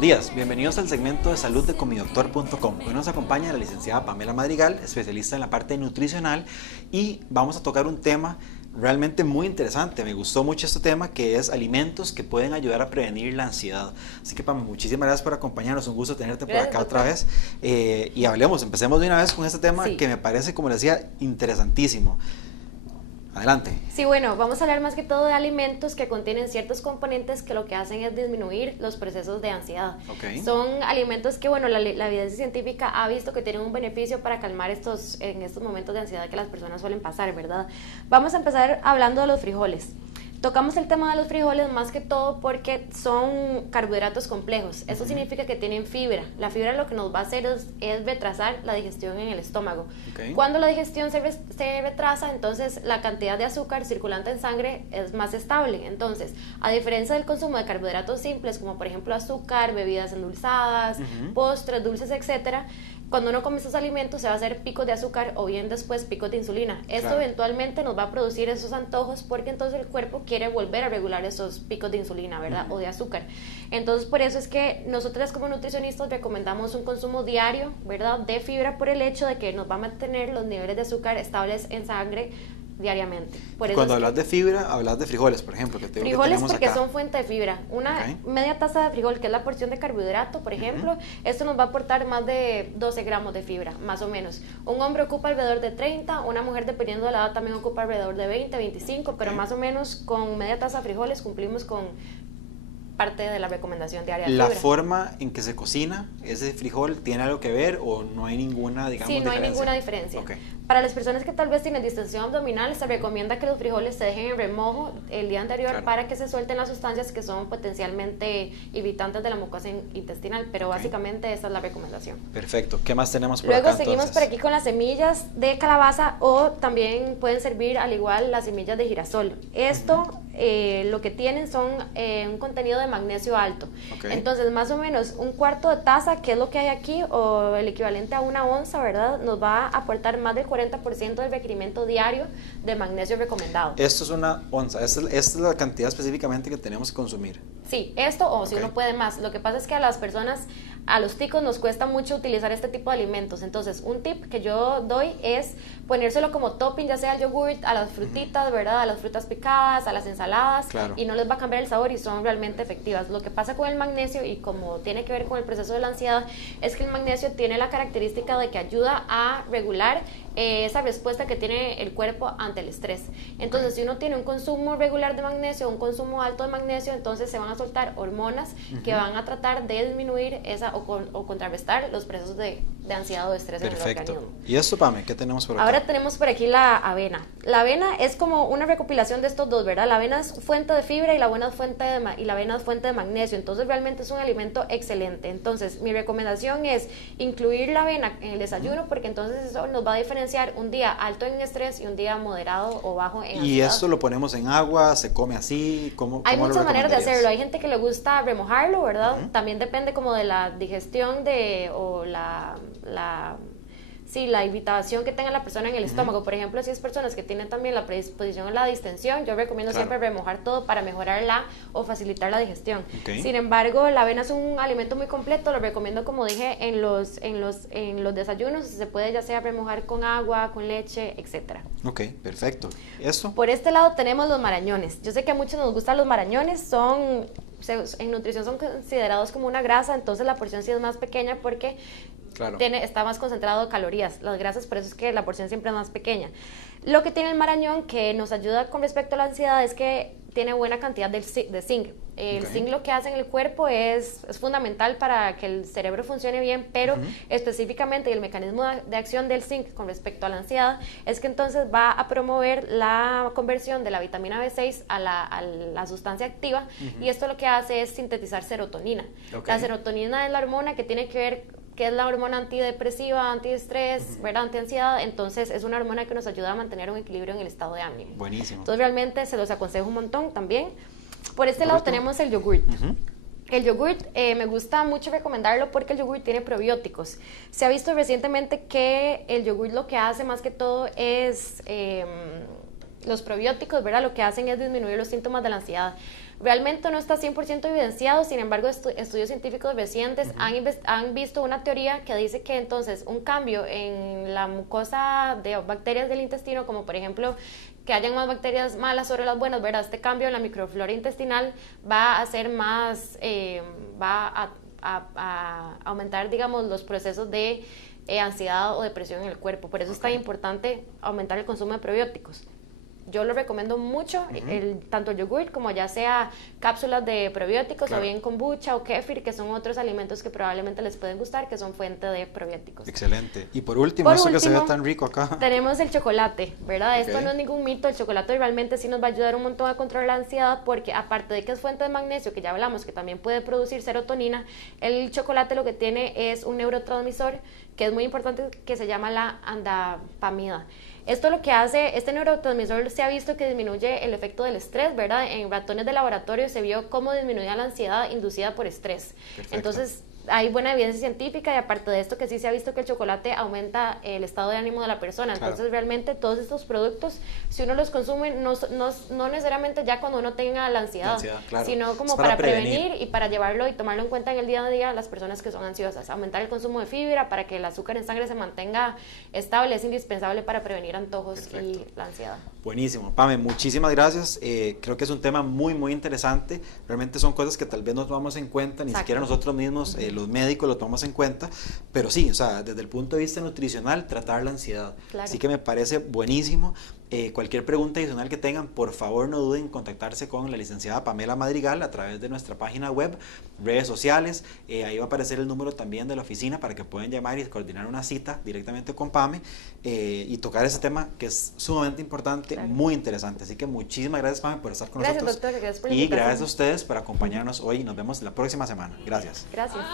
Buenos días, bienvenidos al segmento de salud de comidoctor.com. Hoy nos acompaña la licenciada Pamela Madrigal, especialista en la parte nutricional, y vamos a tocar un tema realmente muy interesante. Me gustó mucho este tema, que es alimentos que pueden ayudar a prevenir la ansiedad. Así que, Pam, muchísimas gracias por acompañarnos, un gusto tenerte por acá otra vez. Y empecemos de una vez con este tema que me parece, como les decía, interesantísimo. Adelante. Sí, bueno, vamos a hablar más que todo de alimentos que contienen ciertos componentes que lo que hacen es disminuir los procesos de ansiedad. Okay. Son alimentos que, bueno, la evidencia científica ha visto que tienen un beneficio para calmar en estos momentos de ansiedad que las personas suelen pasar, ¿verdad? Vamos a empezar hablando de los frijoles. Tocamos el tema de los frijoles más que todo porque son carbohidratos complejos. Eso significa que tienen fibra. La fibra lo que nos va a hacer es retrasar la digestión en el estómago. Okay. Cuando la digestión se retrasa, entonces la cantidad de azúcar circulante en sangre es más estable. Entonces, a diferencia del consumo de carbohidratos simples, como por ejemplo azúcar, bebidas endulzadas, postres, dulces, etcétera, cuando uno come esos alimentos se va a hacer picos de azúcar o bien después picos de insulina. Esto eventualmente nos va a producir esos antojos porque entonces el cuerpo quiere volver a regular esos picos de insulina, ¿verdad? O de azúcar. Entonces por eso es que nosotras como nutricionistas recomendamos un consumo diario, ¿verdad? De fibra por el hecho de que nos va a mantener los niveles de azúcar estables en sangre diariamente. Cuando hablas de fibra, hablas de frijoles, por ejemplo. Frijoles porque son fuente de fibra. Una media taza de frijol, que es la porción de carbohidrato, por ejemplo, esto nos va a aportar más de 12 gramos de fibra, más o menos. Un hombre ocupa alrededor de 30, una mujer dependiendo de la edad también ocupa alrededor de 20, 25, pero más o menos con media taza de frijoles cumplimos con parte de la recomendación diaria de fibra. ¿La forma en que se cocina ese frijol tiene algo que ver o no hay ninguna, digamos, diferencia? Sí, no hay ninguna diferencia. Para las personas que tal vez tienen distensión abdominal, se recomienda que los frijoles se dejen en remojo el día anterior para que se suelten las sustancias que son potencialmente irritantes de la mucosa intestinal, pero básicamente esa es la recomendación. Perfecto. ¿Qué más tenemos por Luego acá? Seguimos entonces? por aquí con las semillas de calabaza o también pueden servir al igual las semillas de girasol. Esto lo que tienen son un contenido de magnesio alto. Entonces más o menos un cuarto de taza, que es lo que hay aquí, o el equivalente a una onza, ¿verdad? Nos va a aportar más del 40% del requerimiento diario de magnesio recomendado. Esto es una onza, esta es la cantidad específicamente que tenemos que consumir. Sí, esto o si uno puede más. Lo que pasa es que a las personas, a los ticos nos cuesta mucho utilizar este tipo de alimentos. Entonces, un tip que yo doy es ponérselo como topping, ya sea al yogurt, a las frutitas, ¿verdad? A las frutas picadas, a las ensaladas, y no les va a cambiar el sabor y son realmente efectivas. Lo que pasa con el magnesio, y como tiene que ver con el proceso de la ansiedad, es que el magnesio tiene la característica de que ayuda a regular esa respuesta que tiene el cuerpo ante el estrés. Entonces, si uno tiene un consumo regular de magnesio, un consumo alto de magnesio, entonces se van a soltar hormonas que van a tratar de disminuir esa o contrarrestar los procesos de ansiedad o de estrés en el organismo. ¿Y esto, Pame? ¿Qué tenemos por acá? Ahora tenemos por aquí la avena. La avena es como una recopilación de estos dos, ¿verdad? La avena es fuente de fibra y la avena es fuente de magnesio. Entonces, realmente es un alimento excelente. Entonces, mi recomendación es incluir la avena en el desayuno porque entonces eso nos va a diferenciar un día alto en estrés y un día moderado o bajo en ansiedad. ¿Y esto lo ponemos en agua? ¿Se come así? Hay muchas maneras de hacerlo. Hay gente que le gusta remojarlo, ¿verdad? También depende como de la digestión o la irritación que tenga la persona en el estómago. Por ejemplo, si es personas que tienen también la predisposición a la distensión, yo recomiendo siempre remojar todo para mejorarla o facilitar la digestión. Sin embargo, la avena es un alimento muy completo, lo recomiendo, como dije, en los desayunos. Se puede ya sea remojar con agua, con leche, etcétera. Ok, perfecto. ¿Esto? Por este lado tenemos los marañones. Yo sé que a muchos nos gustan los marañones, en nutrición son considerados como una grasa, entonces la porción sí es más pequeña porque está más concentrado de calorías. Las grasas, por eso es que la porción siempre es más pequeña. Lo que tiene el marañón que nos ayuda con respecto a la ansiedad es que tiene buena cantidad de zinc. El zinc lo que hace en el cuerpo es fundamental para que el cerebro funcione bien, pero específicamente el mecanismo de acción del zinc con respecto a la ansiedad es que entonces va a promover la conversión de la vitamina B6 a la sustancia activa, y esto lo que hace es sintetizar serotonina. La serotonina es la hormona que tiene que ver, que es la hormona antidepresiva, antiestrés, ¿verdad? Antiansiedad. Entonces es una hormona que nos ayuda a mantener un equilibrio en el estado de ánimo. Buenísimo. Entonces realmente se los aconsejo un montón también. Por este lado tenemos el yogurt. El yogurt me gusta mucho recomendarlo porque el yogurt tiene probióticos. Se ha visto recientemente que el yogurt lo que hace más que todo es los probióticos, ¿verdad? Lo que hacen es disminuir los síntomas de la ansiedad. Realmente no está 100% evidenciado, sin embargo, estudios científicos recientes han visto una teoría que dice que entonces un cambio en la mucosa de bacterias del intestino, como por ejemplo que hayan más bacterias malas sobre las buenas, ¿verdad? Este cambio en la microflora intestinal va a hacer más, va a aumentar, digamos, los procesos de ansiedad o depresión en el cuerpo. Por eso es tan importante aumentar el consumo de probióticos. Yo lo recomiendo mucho, tanto el yogur como ya sea cápsulas de probióticos, o bien kombucha o kéfir, que son otros alimentos que probablemente les pueden gustar, que son fuente de probióticos. Excelente. Y por último, eso que se ve tan rico acá. Tenemos el chocolate, ¿verdad? Esto no es ningún mito, el chocolate realmente sí nos va a ayudar un montón a controlar la ansiedad, porque aparte de que es fuente de magnesio, que ya hablamos, que también puede producir serotonina, el chocolate lo que tiene es un neurotransmisor que es muy importante, que se llama la andapamida. Esto lo que hace, este neurotransmisor se ha visto que disminuye el efecto del estrés, ¿verdad? En ratones de laboratorio se vio cómo disminuía la ansiedad inducida por estrés. Perfecto. Entonces, hay buena evidencia científica, y aparte de esto que sí se ha visto que el chocolate aumenta el estado de ánimo de la persona. Entonces, claro, realmente todos estos productos, si uno los consume, no necesariamente ya cuando uno tenga la ansiedad, claro, sino como para prevenir y para llevarlo y tomarlo en cuenta en el día a día a las personas que son ansiosas. Aumentar el consumo de fibra para que el azúcar en sangre se mantenga estable es indispensable para prevenir antojos. Perfecto. Y la ansiedad. Buenísimo. Pame, muchísimas gracias. Creo que es un tema muy, muy interesante. Realmente son cosas que tal vez no tomamos en cuenta, ni siquiera nosotros mismos, los médicos lo tomamos en cuenta, pero sí, o sea, desde el punto de vista nutricional, tratar la ansiedad. Claro. Así que me parece buenísimo. Cualquier pregunta adicional que tengan, por favor no duden en contactarse con la licenciada Pamela Madrigal a través de nuestra página web, redes sociales, ahí va a aparecer el número también de la oficina para que puedan llamar y coordinar una cita directamente con Pame y tocar ese tema que es sumamente importante, claro, muy interesante. Así que muchísimas gracias, Pame, por estar con nosotros. Doctor, gracias por y gracias a ustedes por acompañarnos hoy y nos vemos la próxima semana. Gracias. Gracias.